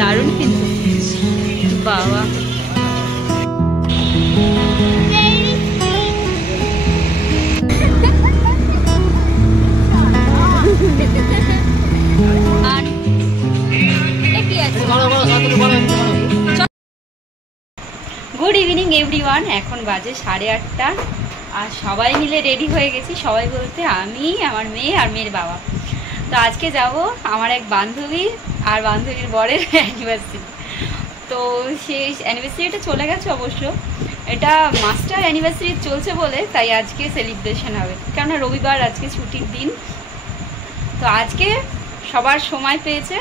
দারুণ কিন্তু বাবা। গুড ইভিনিং এভরিওয়ান, এখন বাজে 8:30 আর সবাই মিলে রেডি হয়ে গেছি। সবাই বলতে আমি, আমার মেয়ে আর মেয়ের বাবা। তো আজকে যাব আমার এক বান্ধবী আর বান্ধবীর বরের অ্যানিভার্সারি। তো সেই অ্যানিভার্সারিটা চলে গেছে অবশ্য, এটা মাস্টার অ্যানিভার্সারি চলছে বলে তাই আজকে সেলিব্রেশন হবে, কেননা রবিবার আজকে ছুটির দিন। তো আজকে সবার সময় পেয়েছে,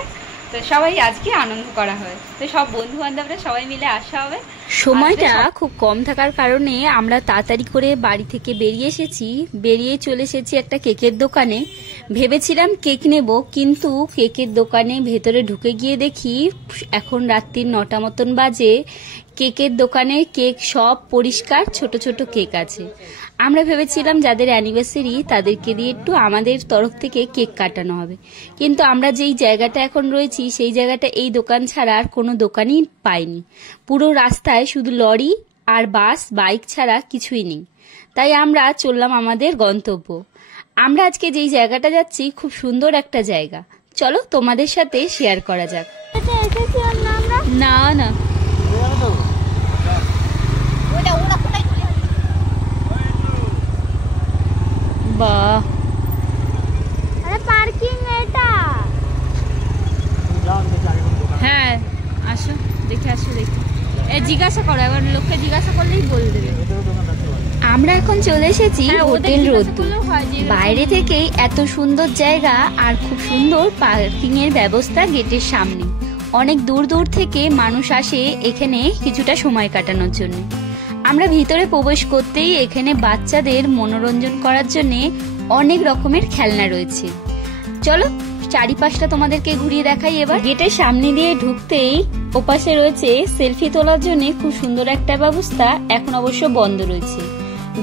তো সবাই আজকে আনন্দ করা হয়। তো সব বন্ধু বান্ধবরা সবাই মিলে আসা হবে। সময়টা খুব কম থাকার কারণে আমরা তাড়াতাড়ি করে বাড়ি থেকে বেরিয়ে চলে এসেছি একটা কেকের দোকানে। ভেবেছিলাম কেক নেব, কিন্তু কেকের দোকানে ভেতরে ঢুকে গিয়ে দেখি এখন রাত্রির 9টা মতন বাজে। কেকের দোকানে কেক সব পরিষ্কার, ছোট ছোট কেক আছে। আমরা ভেবেছিলাম যাদের অ্যানিভার্সারি তাদেরকে দিয়ে একটু আমাদের তরফ থেকে কেক কাটানো হবে, কিন্তু আমরা যেই জায়গাটা এখন রয়েছি সেই জায়গাটা এই দোকান ছাড়া আর কোনো দোকানই পাইনি। পুরো রাস্তায় শুধু লরি আর বাস, বাইক ছাড়া কিছুই নেই। তাই আমরা চললাম আমাদের গন্তব্য। আমরা আজকে যেই জায়গাটা যাচ্ছি খুব সুন্দর একটা জায়গা, চলো তোমাদের সাথে শেয়ার করা যাক। না না বাহ, আরে পার্কিং এটা। হ্যাঁ আসো, দেখে আসো, দেখি জিজ্ঞাসা করো, এবার লোককে জিজ্ঞাসা করলেই বলে দেবে। আমরা এখন চলে এসেছি হোটেল রোদ্দুর। বাইরে থেকেই এত সুন্দর জায়গা আর খুব সুন্দর পার্কিং এর ব্যবস্থা গেটের সামনে। অনেক দূর দূর থেকে মানুষ আসে এখানে কিছুটা সময় কাটানোর জন্য। আমরা ভিতরে প্রবেশ করতেই এখানে বাচ্চাদের মনোরঞ্জন করার জন্য অনেক রকমের খেলনা রয়েছে। চলো চারিপাশটা তোমাদেরকে ঘুরিয়ে দেখাই। এবার গেটের সামনে দিয়ে ঢুকতেই ওপাশে রয়েছে সেলফি তোলার জন্য খুব সুন্দর একটা ব্যবস্থা, এখন অবশ্য বন্ধ রয়েছে।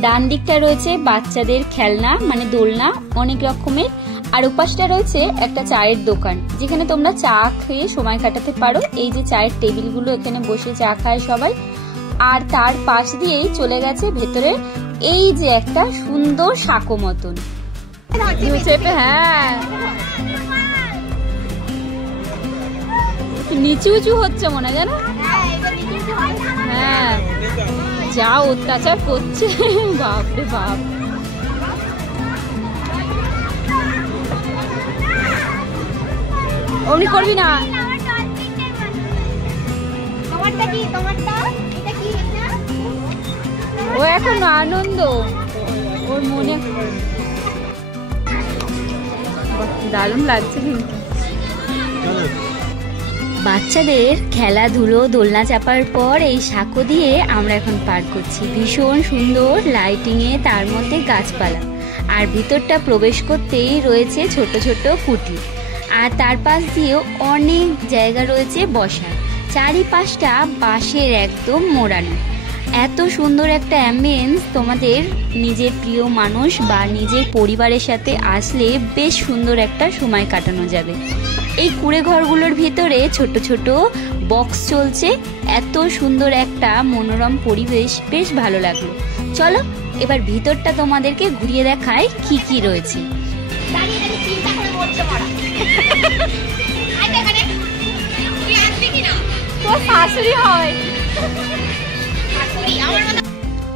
ডান দিকটা রয়েছে বাচ্চাদের খেলনা, মানে দোলনা অনেক রকমের, আর ওপাশটা রয়েছে একটা চায়ের দোকান যেখানে তোমরা চা খেয়ে সময় কাটাতে পারো। এই যে চায়ের টেবিলগুলো, এখানে বসে চা খায় সবাই। আর তার পাশ দিয়েই চলে গেছে ভেতরে এই যে একটা সুন্দর সাঁকো মতন। হ্যাঁ নিচু উঁচু হচ্ছে মনে হয়, জানো? হ্যাঁ যা অত্যাচার করছে, বাপরে বাপ। অমনি করবি না। ও এখন আনন্দ, ওর মনে দারুণ লাগছে কিন্তু। বাচ্চাদের খেলাধুলো দোলনা চাপার পর এই সাঁকো দিয়ে আমরা এখন পার করছি। ভীষণ সুন্দর লাইটিং এ, তার মধ্যে গাছপালা, আর ভিতরটা প্রবেশ করতেই রয়েছে ছোট ছোট কুটি, আর তার পাশ দিয়েও অনেক জায়গা রয়েছে বসার। চারিপাশটা বাঁশের একদম মোড়ানো। এত সুন্দর একটা অ্যাম্বিয়েন্স, তোমাদের নিজের প্রিয় মানুষ বা নিজের পরিবারের সাথে আসলে বেশ সুন্দর একটা সময় কাটানো যাবে। এই কুড়ে ঘরগুলোর ভিতরে ছোট ছোট বক্স চলছে, এত সুন্দর একটা মনোরম পরিবেশ, বেশ ভালো লাগলো। চলো এবার ভিতরটা তোমাদেরকে ঘুরিয়ে দেখায় কি কি রয়েছে।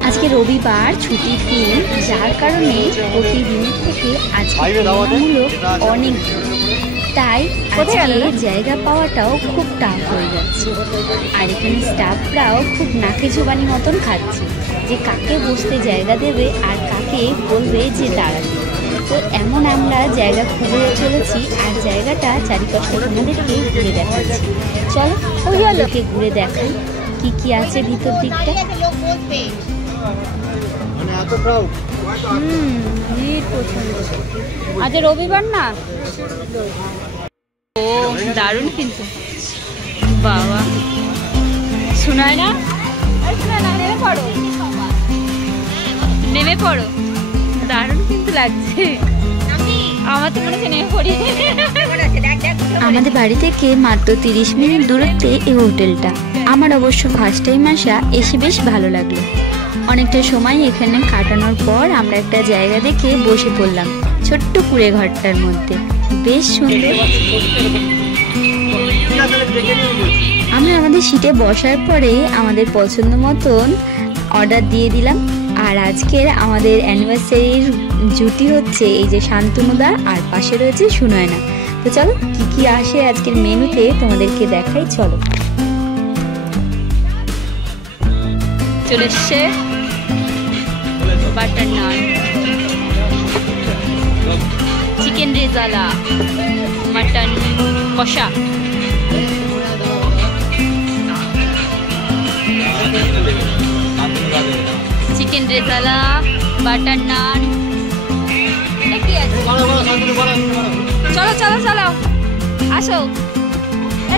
আজকে রবিবার ছুটির দিন, যার কারণে প্রতিদিনের থেকে আজকে তুলনামূলক অনেক, তাই আজকে জায়গা পাওয়াটাও খুব টাফ হয়ে যাচ্ছে। আর এখানে স্টাফরাও খুব নাকে জোবানি মতন খাচ্ছে যে কাকে বসতে জায়গা দেবে আর কাকে বলবে যে দাঁড়াবে। তো এমন আমরা জায়গা খুঁজে চলেছি, আর জায়গাটা চারিপাশে তোমাদেরকে ঘুরে দেখাচ্ছি। চলো ওই লোকে ঘুরে দেখাই কি কি আছে ভিতর দিকটা। আজ রবিবার না, ও দারুণ কিন্তু বাবা। শোনায় না, নেমে পড়ো, দারুণ কিন্তু লাগছে। আমার তো মনে হচ্ছে নেমে পড়ি। আমাদের বাড়ি থেকে মাত্র 30 মিনিট দূরত্বে এই হোটেলটা। আমার অবশ্য ফার্স্ট টাইম আসা, এসে বেশ ভালো লাগলো। অনেকটা সময় এখানে কাটানোর পর আমরা একটা জায়গা দেখে বসে পড়লাম, ছোট্ট কুড়ে ঘরটার মধ্যে, বেশ সুন্দর। আমরা আমাদের সিটে বসার পরে আমাদের পছন্দ মতন অর্ডার দিয়ে দিলাম। আর আজকের আমাদের অ্যানিভার্সারির জুটি হচ্ছে এই যে শান্তনুদা, আর পাশে রয়েছে সুনয়না। তো চলো কি কি আসে আজকের মেনুতে তোমাদেরকে দেখাই, চলো। চলে এসছে বাটার নান, চিকেন রেজালা, মাটন কষা, চিকেন রেজালা, বাটার নান। চলো চলো চলো আসো।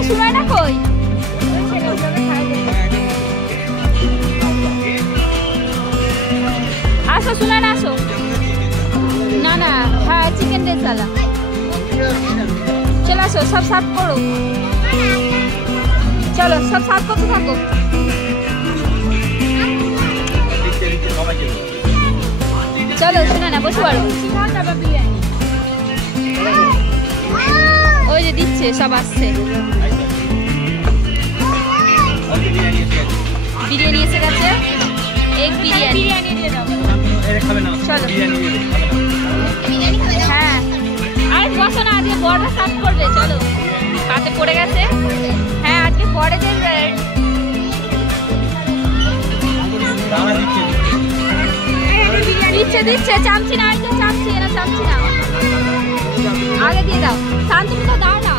শোনায় না কই? আসো শোনায় না, আসো। না না, হ্যাঁ চিকেন রেজালা। চলো আসো, সব সার্ভ করো। চলো সব সার্ভ করতে থাকো। চলো শোনা না, বসে পারো। ওই যে দিচ্ছে, সব আসছে। বিরিয়ানি এসে গেছে, এগ বিরিয়ানি। চলো হ্যাঁ, আরে বসো না, আজকে বড়রা সার্ভ করবে। চলো, পাতে পড়ে গেছে। হ্যাঁ আজকে বড়দের দিচ্ছে দিচ্ছে। চামচি না, আরেকটা চামচি, না চামচি না, আগে দিয়ে দাও। শান্তনু তো দাও না।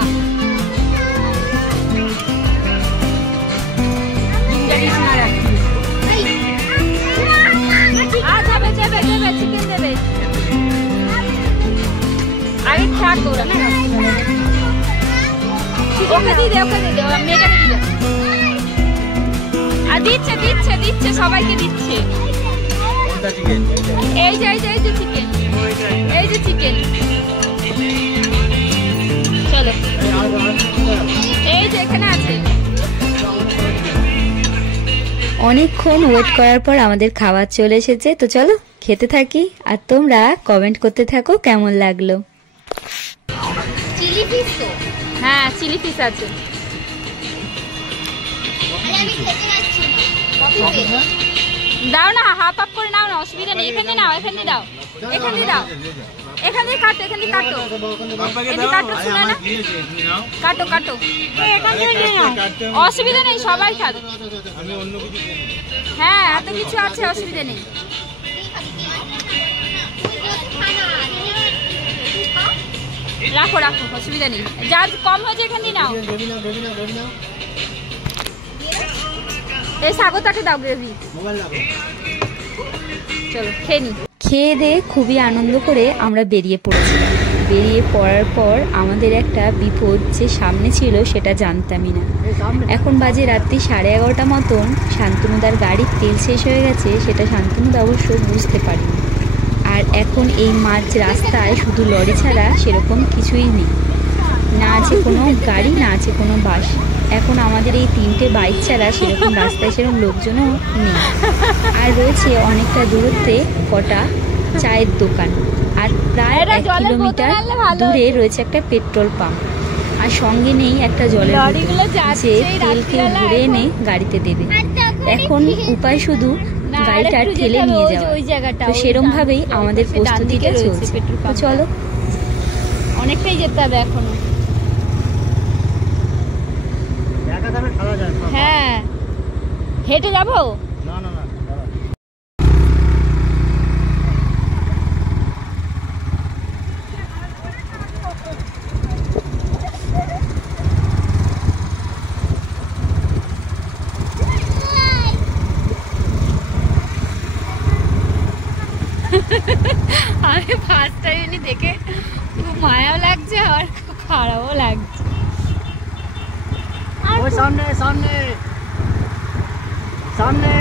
যাবে যাবে যাবে, চিকেন দেবে। আগে থাক ওরা, ওকে দিয়ে দে, ওকে দিয়ে দে, ওরা মেয়েটাকে দিয়ে দে। আর দিচ্ছে দিচ্ছে দিচ্ছে, সবাইকে দিচ্ছে। এই যে এই যে এই যে চিকেন, এই যে চিকেন। চলো, এই যে এখানে আছে। অনেকক্ষণ ওয়েট করার পর আমাদের খাবার চলে এসেছে। তো চলো খেতে থাকি, আর তোমরা কমেন্ট করতে থাকো কেমন লাগলো। চিলি ফিশ তো? হ্যাঁ চিলি ফিশ আছে। দাও না, হাফ হাফ করে নাও না, অসুবিধা নেই। এখানে নাও, এখানে দাও, এখানে দাও, এখানে কাটো, এখানে কাটো, এখানে কাটো। শোনা না, কাটো কাটো, অসুবিধা নেই, সবাই খাবে। হ্যাঁ এত কিছু আছে, অসুবিধা নেই। রাখো রাখো, অসুবিধা নেই। যা কম হয়েছে এখানে নাও। এই স্বাগতাকে দাও গ্রেভি। চলো খেয়ে নি। খেয়ে দিয়ে খুবই আনন্দ করে আমরা বেরিয়ে পড়েছিলাম। বেরিয়ে পড়ার পর আমাদের একটা বিপদ যে সামনে ছিল সেটা জানতামই না। এখন বাজে রাত্রি 11:30 মতন। শান্তনুদার গাড়ির তেল শেষ হয়ে গেছে, সেটা শান্তনুদা অবশ্য বুঝতে পারিনি। আর এখন এই মাঝ রাস্তায় শুধু লরি ছাড়া সেরকম কিছুই নেই, না আছে কোনো গাড়ি, না আছে কোনো বাস। এখন আমাদের এই 3টে বাইক ছাড়া সেরকম রাস্তায় সেরকম লোকজনও নেই। আর রয়েছে অনেকটা দূরত্বে কটা চায়ের দোকান, আর প্রায় 1 কিলোমিটার দূরে রয়েছে একটা পেট্রোল পাম্প। আর সঙ্গে নেই একটা জলের বোতল যে তেল কেউ ভরে এনে গাড়িতে দেবে। এখন উপায় শুধু গাড়িটা ঠেলে নিয়ে যাওয়া। তো সেরকম ভাবেই আমাদের প্রস্তুতিটা চলছে। তো চলো, অনেকটাই যেতে হবে এখনো। হ্যাঁ হেঁটে যাবো। আমি ফার্স্ট টাইম দেখে খুব মায়াও লাগছে আর খুব খারাপও লাগছে। सामने सामने सामने